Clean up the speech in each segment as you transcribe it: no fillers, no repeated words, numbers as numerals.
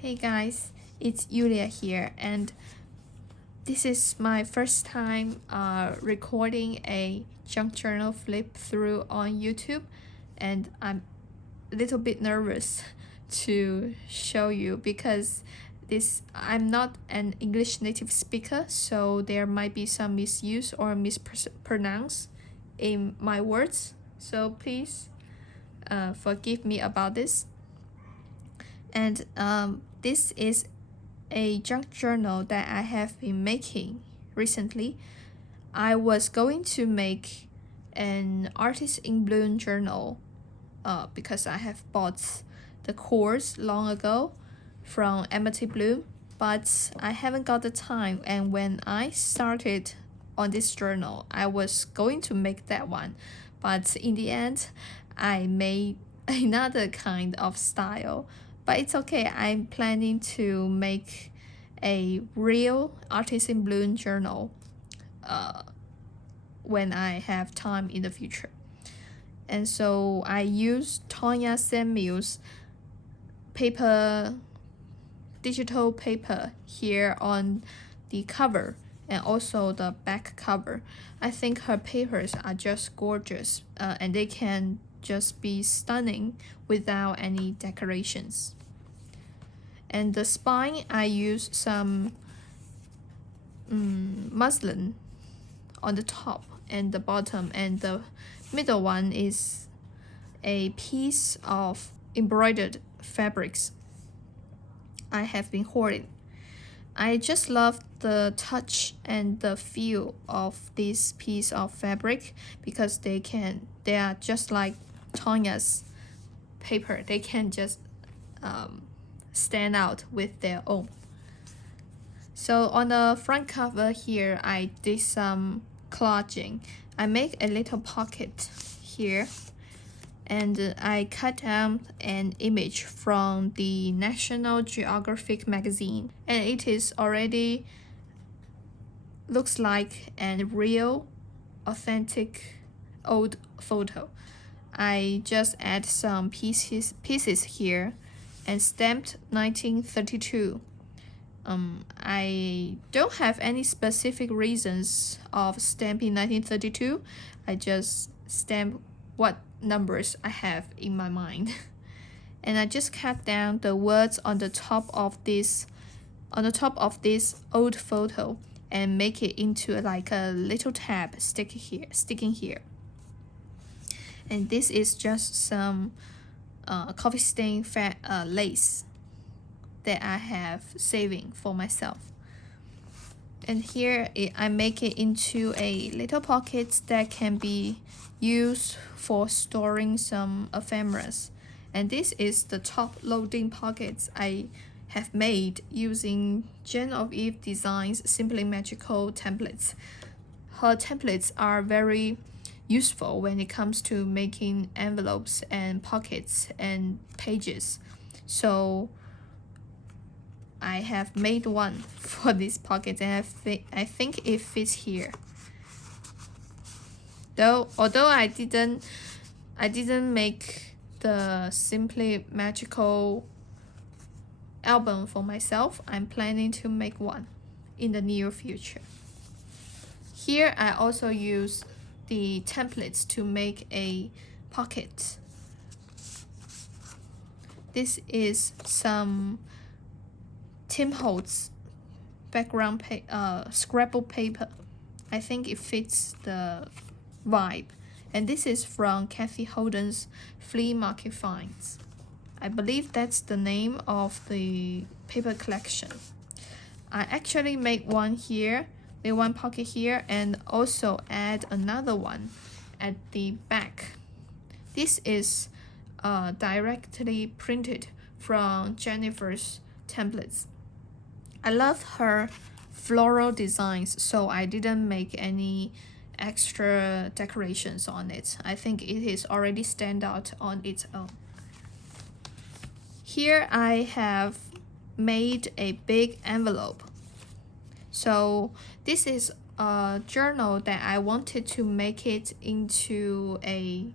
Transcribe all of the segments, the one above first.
Hey guys, it's Yulia here, and this is my first time recording a junk journal flip through on YouTube, and I'm a little bit nervous to show you because I'm not an English native speaker, so there might be some misuse or mispronounce in my words, so please forgive me about this. And this is a junk journal that I have been making recently. I was going to make an Artist in Bloom journal because I have bought the course long ago from Embroidered Bloom, but I haven't got the time, and when I started on this journal, I was going to make that one, but in the end, I made another kind of style. But it's okay, I'm planning to make a real Artist in Bloom journal when I have time in the future. And so I use Tonya Samuel's digital paper here on the cover and also the back cover. I think her papers are just gorgeous and they can just be stunning without any decorations. And the spine, I use some muslin on the top and the bottom, and the middle one is a piece of embroidered fabrics I have been hoarding. I just love the touch and the feel of this piece of fabric because they are just like Tonya's paper. They can just stand out with their own. So on the front cover here, I did some collaging. I make a little pocket here, and I cut out an image from the National Geographic magazine, and it is already looks like a real, authentic old photo. I just add some pieces here and stamped 1932. I don't have any specific reasons of stamping 1932. I just stamp what numbers I have in my mind. And I just cut down the words on the top of this old photo and make it into like a little tab sticking here. And this is just some coffee stain lace that I have saving for myself. And here I make it into a little pocket that can be used for storing some ephemeras. And this is the top loading pockets I have made using Jen of Eve Designs Simply Magical templates. Her templates are very useful when it comes to making envelopes and pockets and pages. So I have made one for this pocket, and I think it fits here. Although I didn't make the Simply Magical album for myself, I'm planning to make one in the near future. Here I also use the templates to make a pocket. This is some Tim Holtz background scrapbook paper. I think it fits the vibe. And this is from Kathy Holden's Flea Market Finds. I believe that's the name of the paper collection. I actually made one here, made one pocket here, and also add another one at the back. This is directly printed from Jennifer's templates. I love her floral designs, so I didn't make any extra decorations on it. I think it is already stand out on its own. Here I have made a big envelope. So this is a journal that I wanted to make it into a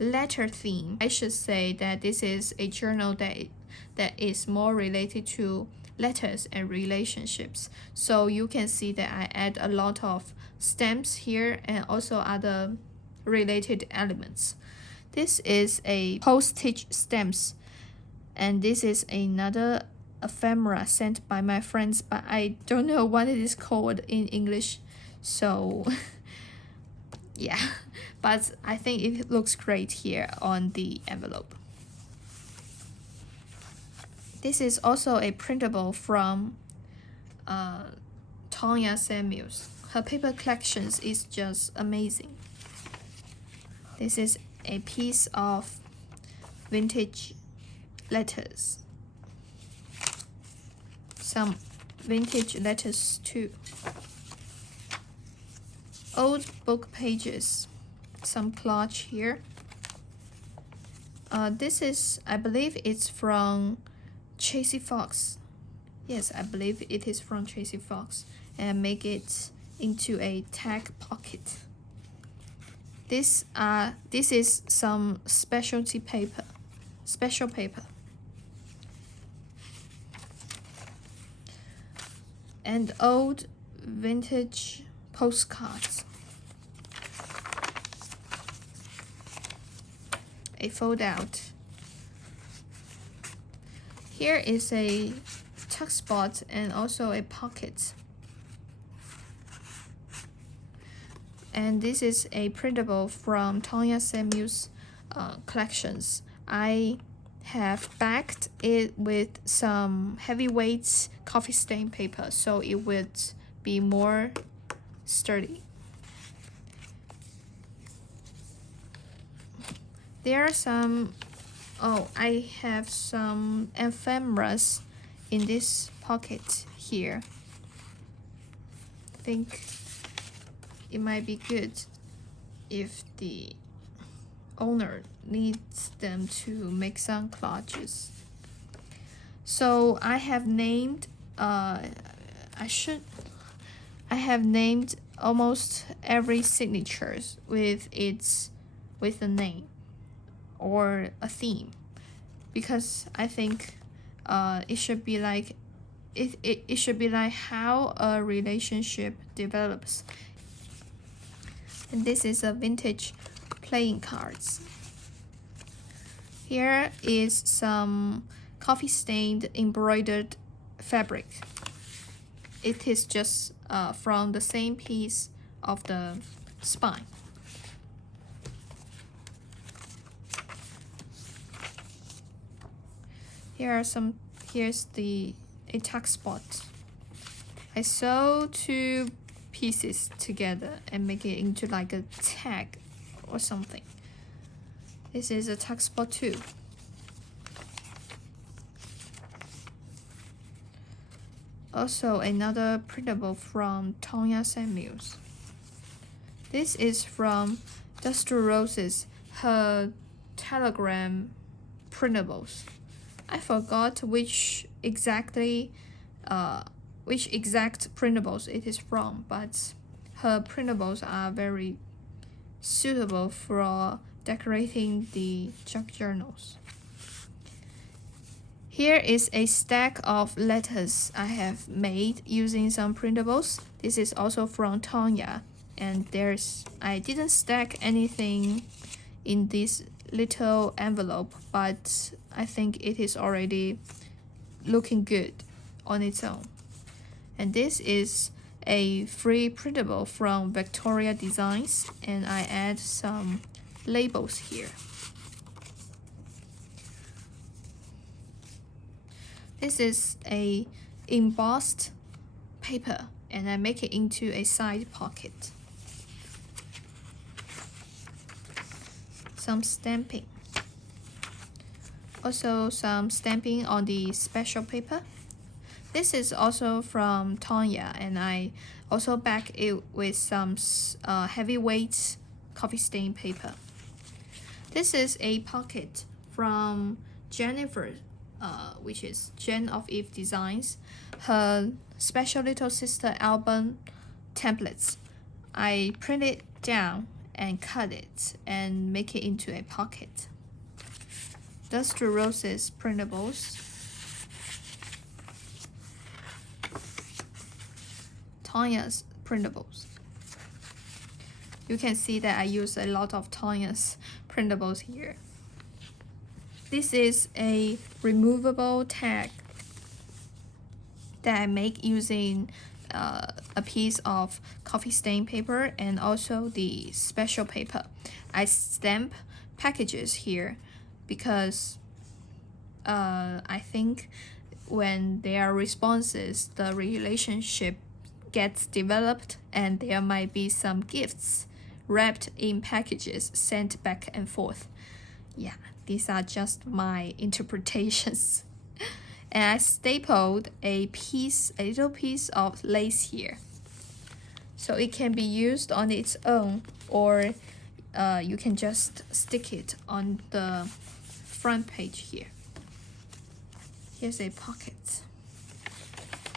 letter theme. I should say that this is a journal that that is more related to letters and relationships. So you can see that I add a lot of stamps here and also other related elements. This is a postage stamps, and this is another ephemera sent by my friends, but I don't know what it is called in English. So yeah, but I think it looks great here on the envelope. This is also a printable from Tonya Samuels. Her paper collections is just amazing. This is a piece of vintage letters. Some vintage letters too. Old book pages. Some collage here. This is, I believe it's from Tracy Fox. Yes, I believe it is from Tracy Fox, and make it into a tag pocket. This is some special paper. And old vintage postcards. A fold out. Here is a tuck spot and also a pocket. And this is a printable from Tonya Samuels collections. I have backed it with some heavyweight coffee stain paper so it would be more sturdy. There are some, I have some ephemeras in this pocket here. I think it might be good if the owner needs them to make some collages. So I have named I have named almost every signatures with a name or a theme, because I think it should be like it should be like how a relationship develops. And this is a vintage playing cards. Here is some coffee stained embroidered fabric. It is just from the same piece of the spine. Here's a tuck spot. I sew two pieces together and make it into like a tag or something. This is a tuck spot too. Also another printable from Tonya Samuels. This is from Dusty Roses, her Telegram printables. I forgot which exact printables it is from, but her printables are very suitable for decorating the junk journals. Here is a stack of letters I have made using some printables. This is also from Tonya, and I didn't stack anything in this little envelope, but I think it is already looking good on its own. And this is a free printable from Victoria Designs, and I add some labels here. This is a embossed paper, and I make it into a side pocket. Some stamping. Also some stamping on the special paper. This is also from Tonya, and I also back it with some heavyweight coffee stain paper. This is a pocket from Jennifer, which is Jen of Eve Designs, her special little sister album templates. I print it down and cut it and make it into a pocket. Dusty Roses printables. Tanya's printables. You can see that I use a lot of Tanya's printables here. This is a removable tag that I make using a piece of coffee stain paper and also the special paper. I stamp packages here because I think when there are responses, the relationship gets developed and there might be some gifts wrapped in packages sent back and forth. Yeah, these are just my interpretations. And I stapled a little piece of lace here. So it can be used on its own, or you can just stick it on the front page here. Here's a pocket.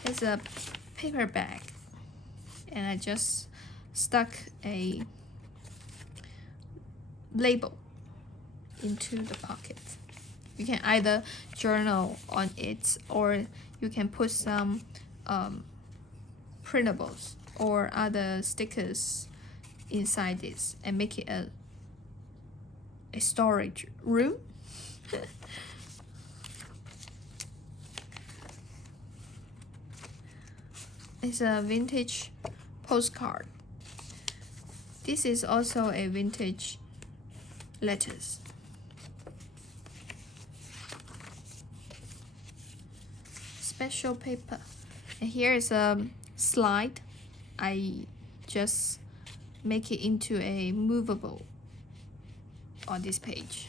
Here's a paper bag. And I just stuck a label into the pocket. You can either journal on it, or you can put some printables or other stickers inside this and make it a storage room. It's a vintage postcard. This is also a vintage letters. Special paper. And here is a slide. I just make it into a movable on this page.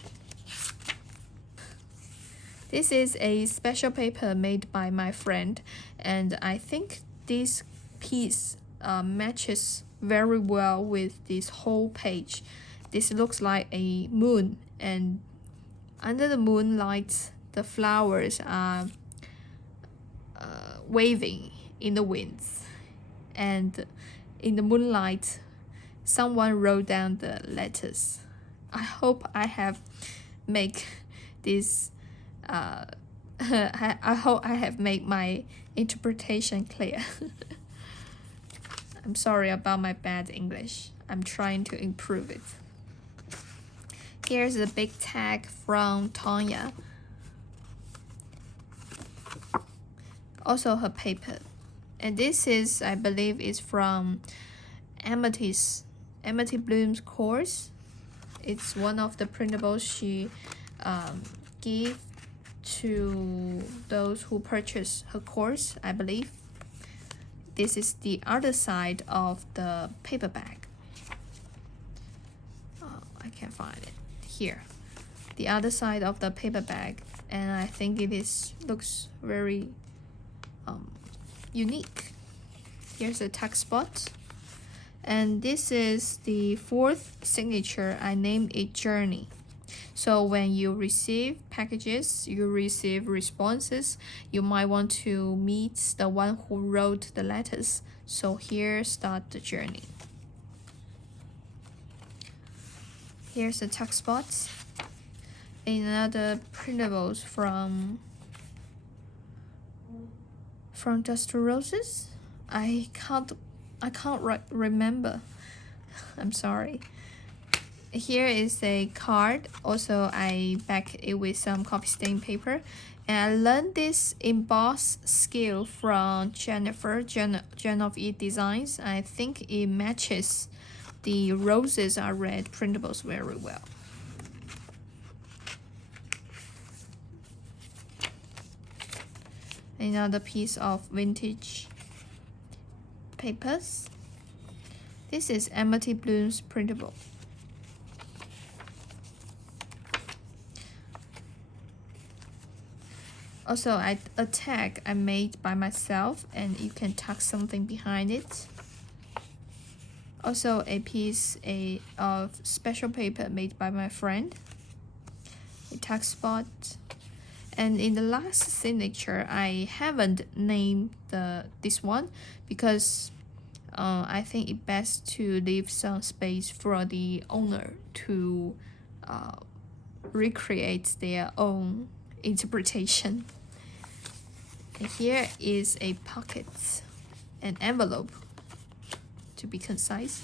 This is a special paper made by my friend, and I think this piece matches very well with this whole page. This looks like a moon, and under the moonlight, the flowers are waving in the winds, and in the moonlight, someone wrote down the letters. I hope I have made this. I hope I have made my interpretation clear. I'm sorry about my bad English. I'm trying to improve it. Here's a big tag from Tanya. Also her paper. And this is, I believe, is from Amity Bloom's course. It's one of the printables she gave to those who purchase her course, I believe. This is the other side of the paper bag. I can't find it here. The other side of the paper bag, and I think looks very unique. Here's a tuck spot, and this is the fourth signature. I named it Journey. So when you receive packages, you receive responses, you might want to meet the one who wrote the letters. So here start the journey. Here's the tuck spots. Another printables from Dust to Roses. I can't remember. I'm sorry. Here is a card. Also, I back it with some coffee stain paper. And I learned this emboss skill from Jennifer, Jen of E Designs. I think it matches the Roses Are Red printables very well. Another piece of vintage papers. This is Amity Bloom's printable. Also, a tag I made by myself, and you can tuck something behind it. Also, a piece of special paper made by my friend. A tuck spot. And in the last signature, I haven't named this one because I think it's best to leave some space for the owner to recreate their own interpretation. And here is a pocket, an envelope to be concise.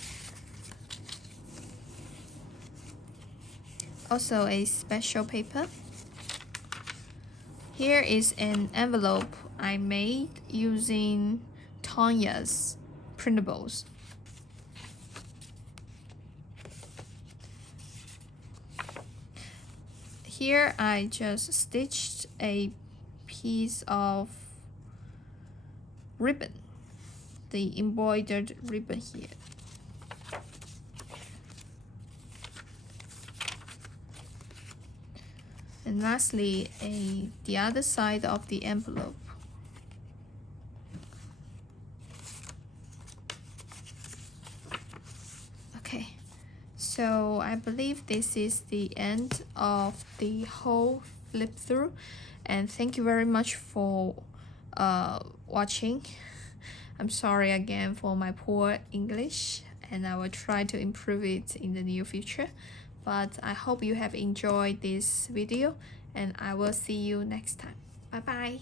Also a special paper. Here is an envelope I made using Tanya's printables. Here I just stitched a piece of ribbon, the embroidered ribbon here. And lastly, the other side of the envelope. Okay, so I believe this is the end of the whole flip through, and thank you very much for watching. I'm sorry again for my poor English, and I will try to improve it in the near future. But I hope you have enjoyed this video, and I will see you next time. Bye bye.